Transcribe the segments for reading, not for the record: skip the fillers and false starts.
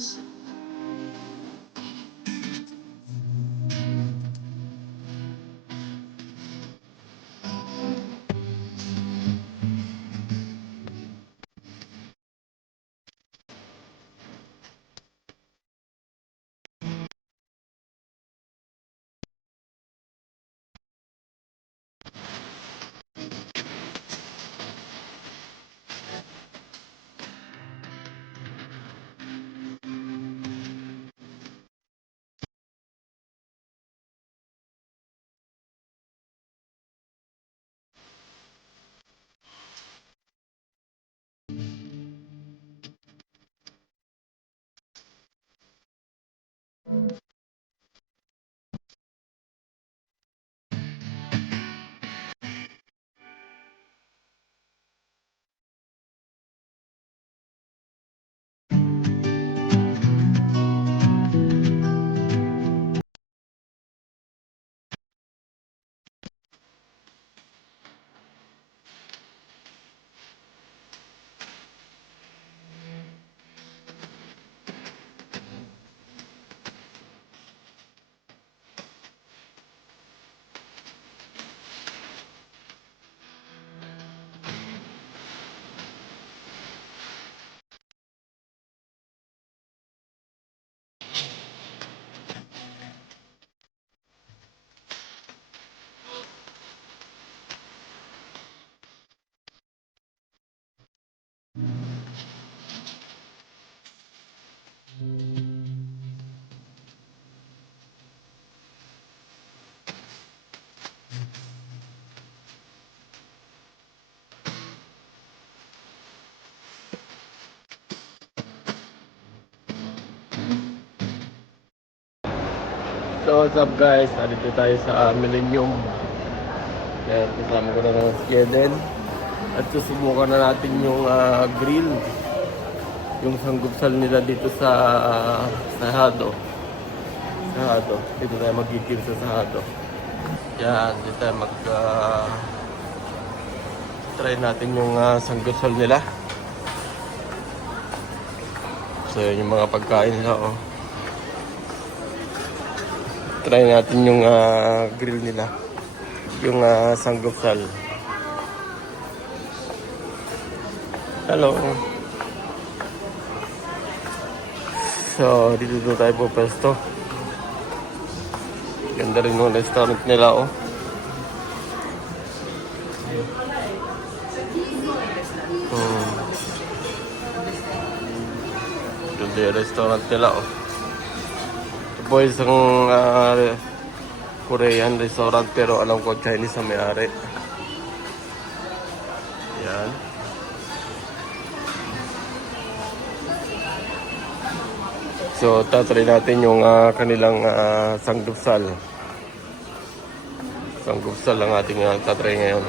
So what's up guys, dito tayo sa Millennium. Kaya kasama ko na ng Eden. At susubukan na natin yung grill. Yung sanggupsal nila dito sa Sahado. Dito tayo mag-grill sa Sahado. Yan, dito tayo try natin yung sanggupsal nila. So yun yung mga pagkain nila, oh. Try natin yung grill nila. Yung sanggupsal. Hello. So, dito tayo po pwesto. Ganda rin yung restaurant nila, oh. Ganda yung restaurant nila, oh. Po isang Korean restaurant pero alam ko Chinese ang may-ari. Yan. So tatry natin yung kanilang sanggupsal. Sanggupsal ang ating tatry ngayon.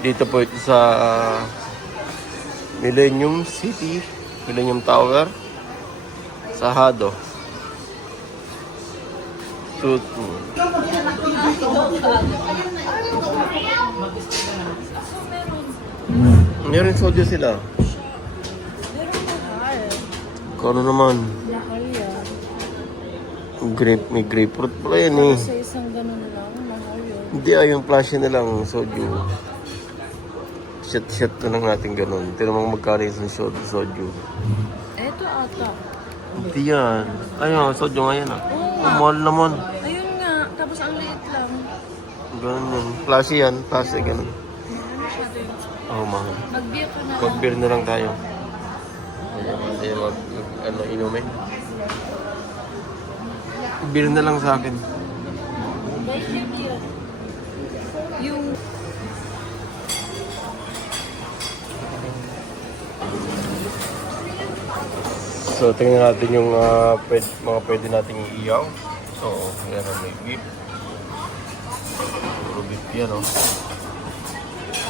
Dito po ito sa Millennium City, Millennium Tower. Sahado. Meron soju sila. Kano naman? May grapefruit pala yan eh. Sa isang ganun lang, mahal yun. Hindi yung flashy nilang soju. Shot na lang natin ganun. Ito namang magkano yung soju. Eto ata. Hindi yan. Ayun, soju nga yan ah. Mahal naman. Ayun nga, tapos ang liit lang. Ganun yun. Flashy yan. Flashy ganun. Masyado yun. Oh, mahal. Mag-beer ka na lang. Mag-beer na lang tayo. Ayan, inumin. Beer na lang sa akin. Yung... So, tingnan natin yung mga pwede nating iiyaw. So, yan ang may beef. Puro beef yan, oh.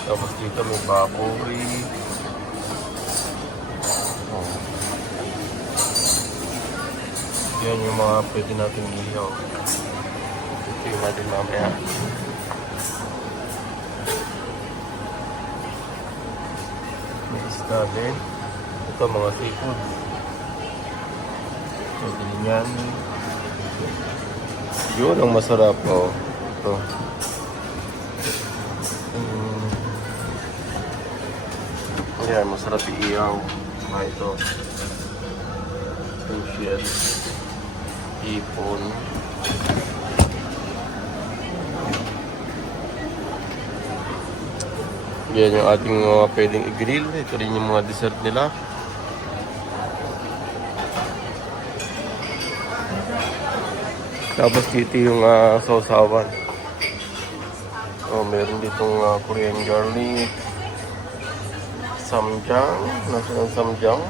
Tapos dito may baboy. Oh. Yan yung mga pwede nating iiyaw. Ito yung natin mamaya. May isda din. Ito Ito mga seafood. Pwede din yan. Yun ang masarap. Oh. Ito. Yan, masarap iiyaw. Ito. Pushel. Ipon. Yan yung ating mga pwedeng i-grill. Ito rin yung mga dessert nila. Tapos dito yung sausawan. Oh, meron ditong Korean garlic. Samjang. Nasa ng samjang?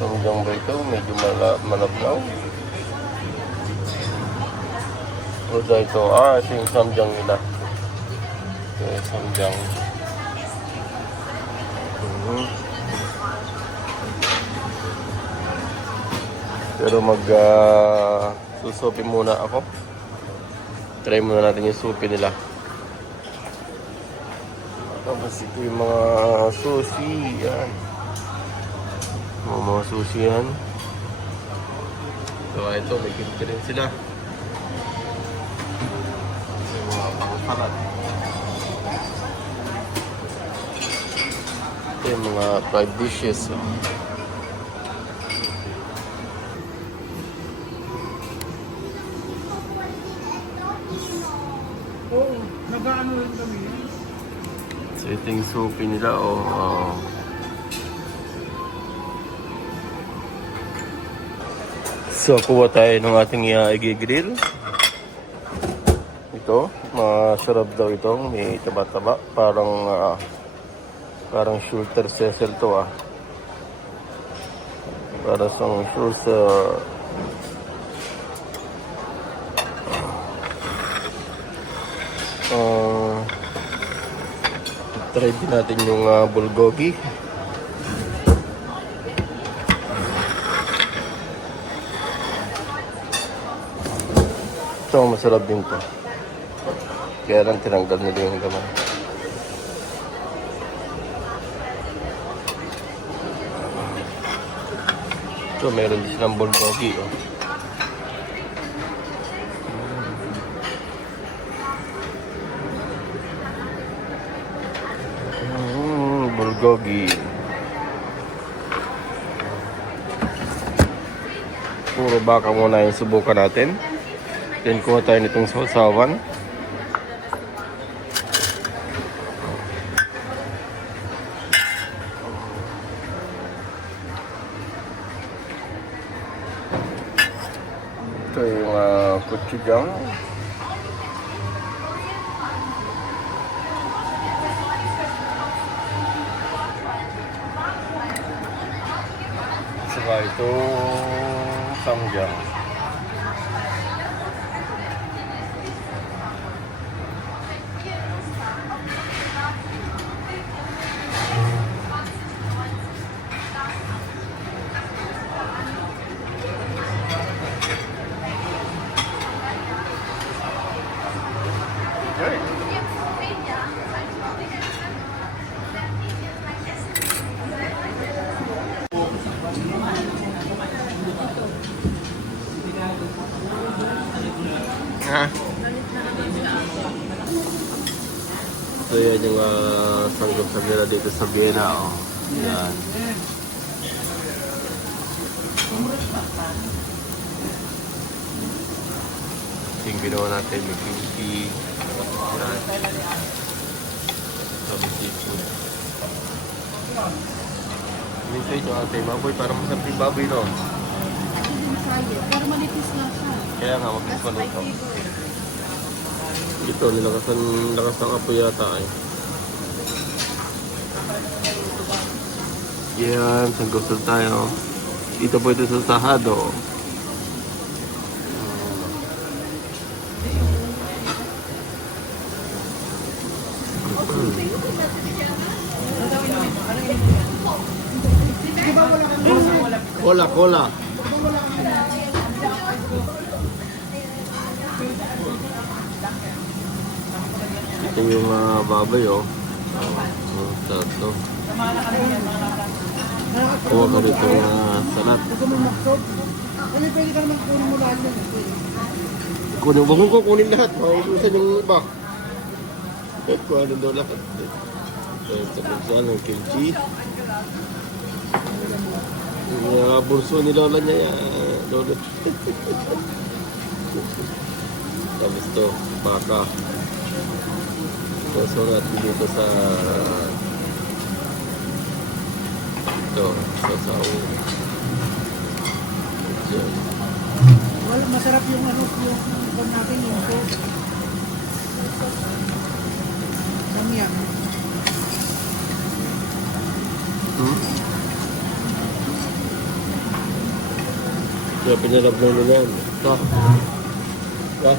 Samjang ba ito? Medyo malablaw. O ito? Ito yung samjang nila. Ito yung samjang. Pero susupi muna ako. Try muna natin yung supi nila. Tapos ito yung mga sushi. Yan. Mga sushi yan. So ito, may kimchi rin sila. May mga pangkarat. Ito yung mga fried dishes. Nag-ano rin kami. So ito yung supi nila. So kuha tayo ng ating i-grill. Ito, masarap daw ito. May taba-taba. Parang shooter cecil to Para sa shooter. Try din natin yung bulgogi. Ito, masarap din to. Kaya lang tinanggal nila yung laman. Ito, meron din silang bulgogi. Bulgogi. Puro baka muna yung subukan natin. Then kuha tayo nitong sausawan. Ito yung gochujang. Saka ito samjang. So yan yung sanggol sa nila dito sa Vienna. Yan. Yung ginawa natin, may kimchi. Yan. Sabi seafood. Minsan yung atay baboy, parang masarap yung baboy, no? Pero manipis na siya. Kaya nga, mabilis maluto. Ito, lakas ng apo yata ay. Yan, sanggol tayo. Dito po ito sa sahado. Cola. Ito yung baboy, tatlo. Kuha ka dito salat. Gusto mo maksod? Kami pwede ka naman kunin mo lahat yan. Kunin, wag mong kukunin lahat. Mauubusan yung iba. Kahit kung ano daw lahat. Ito kung saan ang kimchi. Yung burso ni Lola niya yan. Lola. Tapos ito, baka. So natin dito sa ito, sa sao. Diyan. Wala, masarap yung ano, yung kung natin yung sauce. Samyang. Kaya pinalab na nila yan. Ito. Ito.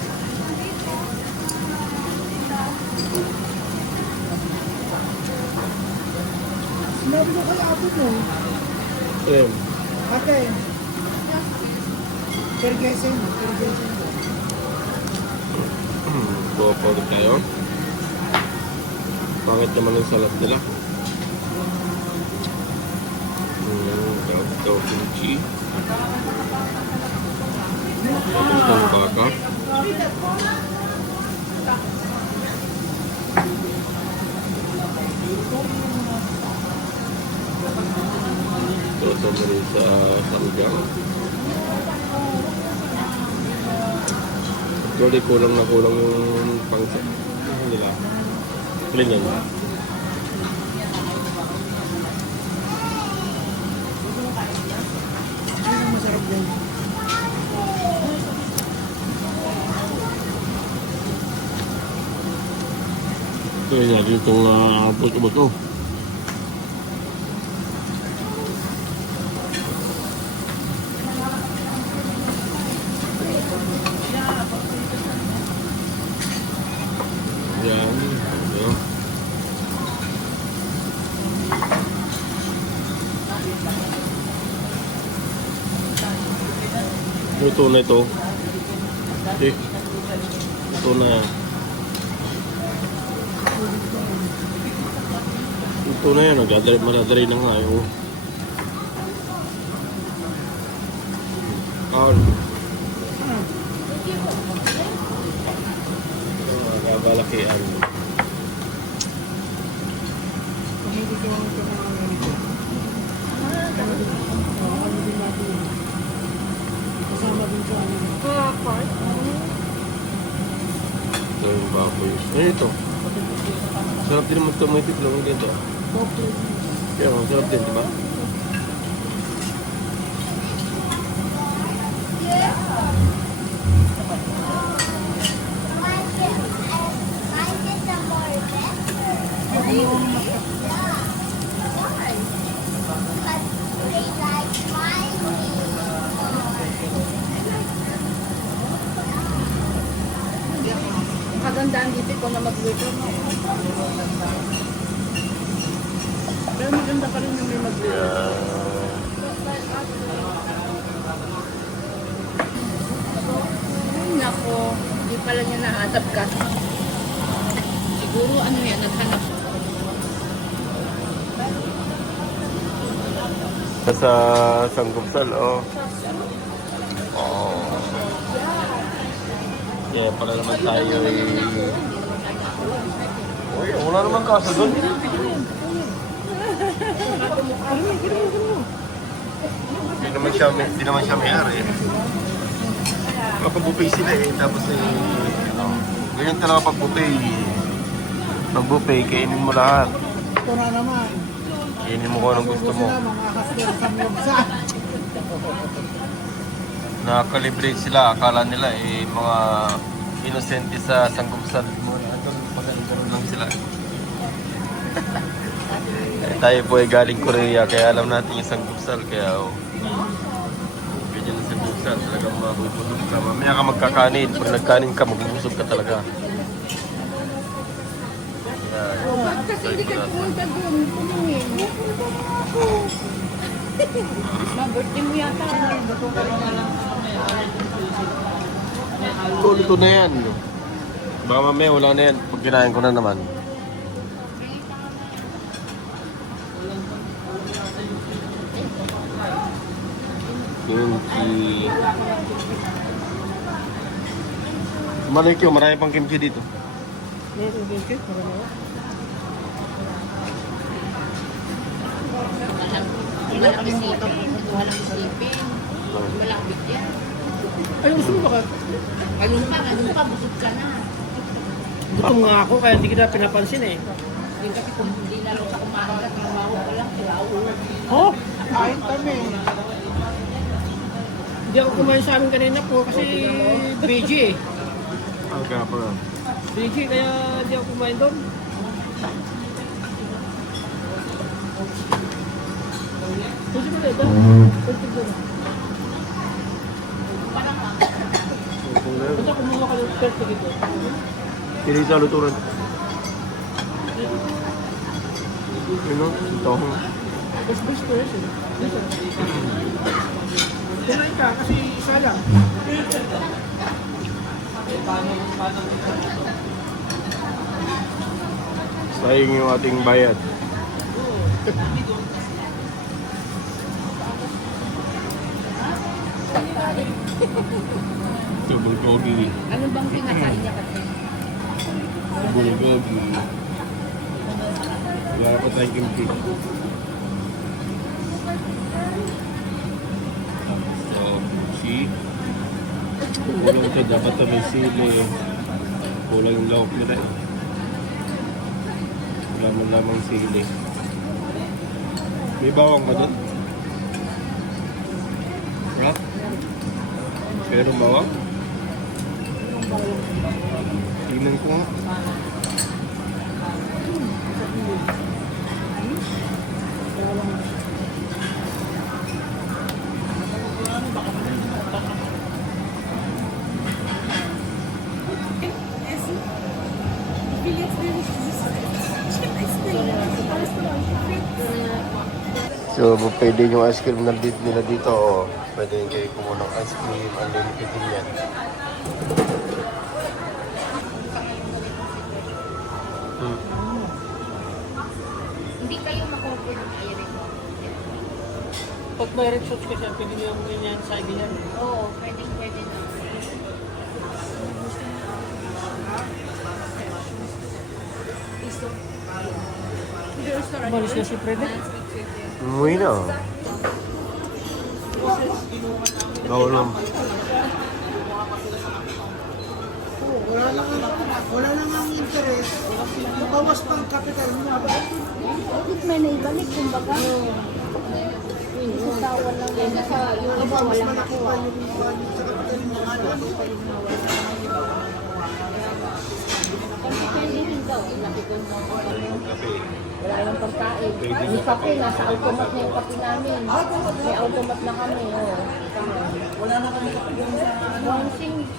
Sinabi ko kay ate mo, Ayan. ate, Pergesen. Buha pa ulit tayo. Pangit naman ang salat nila. Ito, kimchi. Ito ang baka. Ito mo rin sa sanggang. Actually, kulang na kulang yung pangsa. Ano nila? Kailan? Ano masarap din? Kaya natin itong puto-buto. Yan. Yan. Ito na ito. Ito na yan. Ito na yan. Madadali na nga. Oh. Babalakian. Hindi ko ang kasama din sa ano. Ito yung baboy. Ito. Sarap din naman ito. May tiklong dito. Kaya sarap din, di ba? Magandaan dito ko na mag-luto. Pero maganda pa rin yung may mag-luto. Nako, hindi pala niya nahatap ka. Siguro ano yan, naghanap. Sa Sanggupsal, oh. Oh. Yeah, para naman tayo Uy, wala naman kaso doon. Hindi naman siya may-ari. Kapag-buffet sila eh. Tapos ganyan talaga pag-buffet. Pag-buffet, kainin mo lahat. Ito na naman. Kainin mo kung anong gusto mo. Mga kastel sa miyagsa. Nakakalibrate sila. Akala nila mga inosente sa Sanggupsal. Ganun lang sila. Tayo po ay galing Korea. Kaya alam natin yung Sanggupsal. Kaya ganyan ang Sanggupsal. Talagang mabubusog ka. Mamaya ka magkakanin. Pag nagkanin ka, mabubusog ka talaga. Bakit kasi hindi ka pumunta doon? Pumungin. Ma-birthday mo yata. Ito na yan. Baka mamaya wala na yan. Pag kinain ko na naman. Kimchi. Malikyo, marami pang kimchi dito. Meron din kayo, marami. Walang isipin. Walang isipin. Walang bigyan. Ay, gusto mo ba ka? Ganun ka, busog ka na. Gutom nga ako, kaya hindi kita pinapansin eh. Yung kasi kung hindi na lang sa kumain ka, trabaho ka lang, trabaho. Oh, kain kami. Hindi ako kumain sa amin kanina po kasi BG eh. Ah, kaya pala. BG, kaya hindi ako kumain doon. Gusto mo dito? Basta kumuha ka ng perte dito. Pili sa luturan. Yun o, ito. Best ko yun. Kumain ka kasi sayang. Sayang yung ating bayad. Ito, bulgogi. Ano bang kinakain niya kasi? Bulgogi. Wala pa tayong kimchi. So, see? Kulang siya, dapat na may sili. Kulang yung lawak nila eh. Wala mo lamang sili. May bawang ba doon? Rock? Pero bawang? Tingnan ko nga. So, pwede yung ice cream na nila dito. O, pwede yung kayo kumuha ng ice cream. Unlimited din yan. Hindi kayo makover ng iron. Pag may red sauce kasi, pwede niyo yung ganyan sa yan. Oo, pwede na. Umalis na si Fred eh. Umuwi na. Bawal lang. Wala lang ang interest. Bawas pang capital mo. Bakit may naibalik, kumbaga? Sa walang sa yung iba walang nakuha. Kasi pwede rin daw, laki ko mo. Wala yung pagkain. Yung kape, nasa automat na yung kape namin. May automat na kami. Wala na kami kape yung sa launching.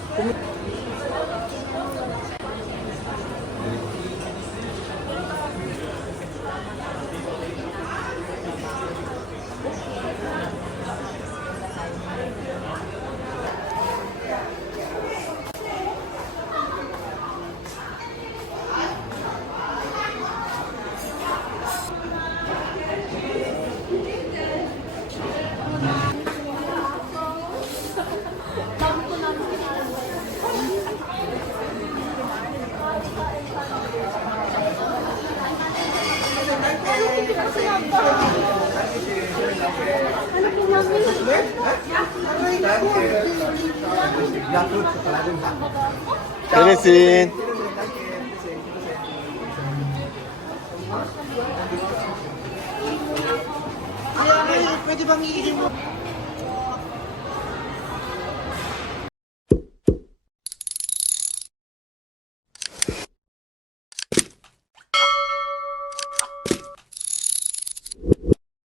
Teresin! Pwede bang iigin mo?